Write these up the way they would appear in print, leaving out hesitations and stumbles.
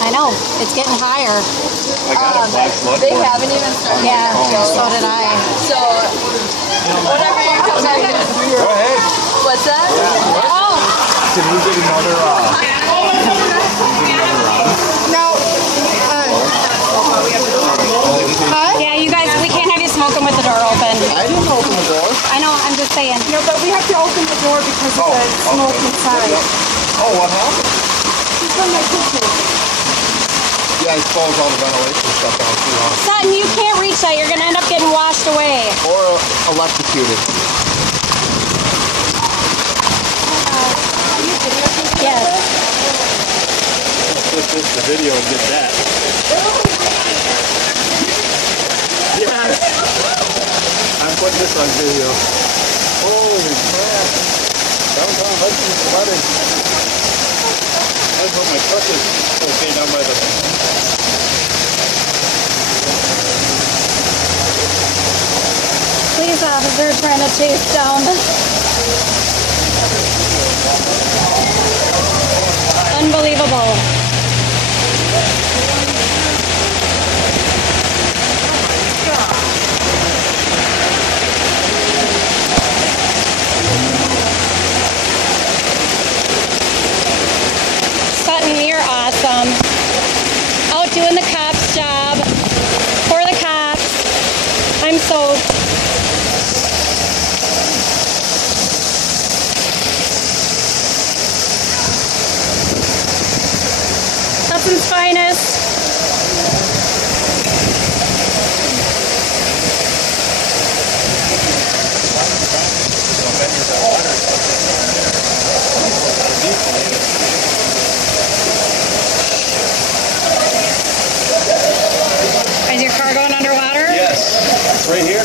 I know, it's getting higher. I got a flashlight. They haven't even started. Yeah, so did I. So, whatever you come back in. Go ahead. What's that? Oh! Can we get another, No. Yeah, you guys, we can't have you smoking with the door open. I didn't open the door. I know, I'm just saying. No, but we have to open the door because of the smoke inside. Oh, what happened? It's from my kitchen. Yeah, I suppose all the ventilation stuff down too long. Sutton, you can't reach that. You're going to end up getting washed away. Or electrocuted. Yes. put this to video and get that. Yes! I'm putting this on video. Holy crap. Downtown Hudson is flooding. I hope my truck is okay down by the... Police officer trying to chase down. Unbelievable. Sutton, you're awesome. Out doing the cops' job. For the cops. I'm so... Hudson's finest. Is your car going underwater? Yes, it's right here.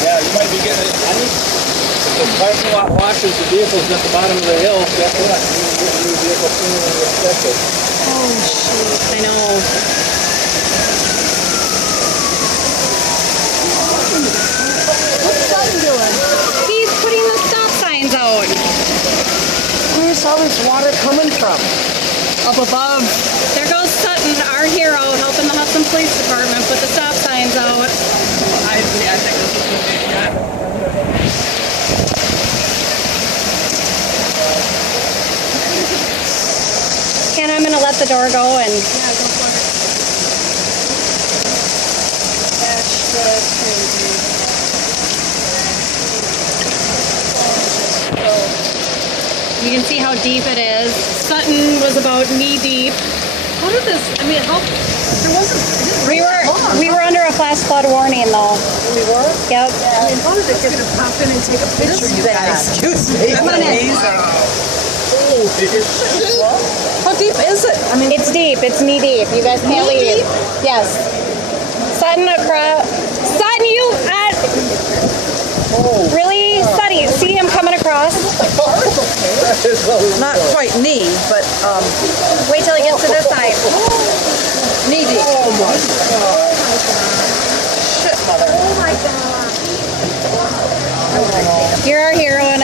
Yeah, you might be getting it. If the parking lot washes the vehicles at the bottom of the hill, guess what? You're going to get a new vehicle sooner than you expected. Oh, shoot. I know. What's Sutton doing? He's putting the stop signs out. Where's all this water coming from? Up above. There goes Sutton, our hero, helping the Hudson Police Department put the stop signs out. I think this is going to be good. And I'm going to let the door go and... Yeah, go for it. That's crazy. You can see how deep it is. Sutton was about knee deep. How did this, I mean, how, there wasn't, We were under a flash flood warning though. We were? Yep. I mean, how did it get to pop in and take a picture, you guys? excuse me. Come on in. How deep is it? I mean, It's deep. It's knee deep. You guys can't leave. Yes. Sutton across. Sutton, you... Really? Sutton, see him coming across? not quite knee, but, Wait till he gets to this side. knee deep. Oh my God. Shit, mother. Oh my God. You're our hero.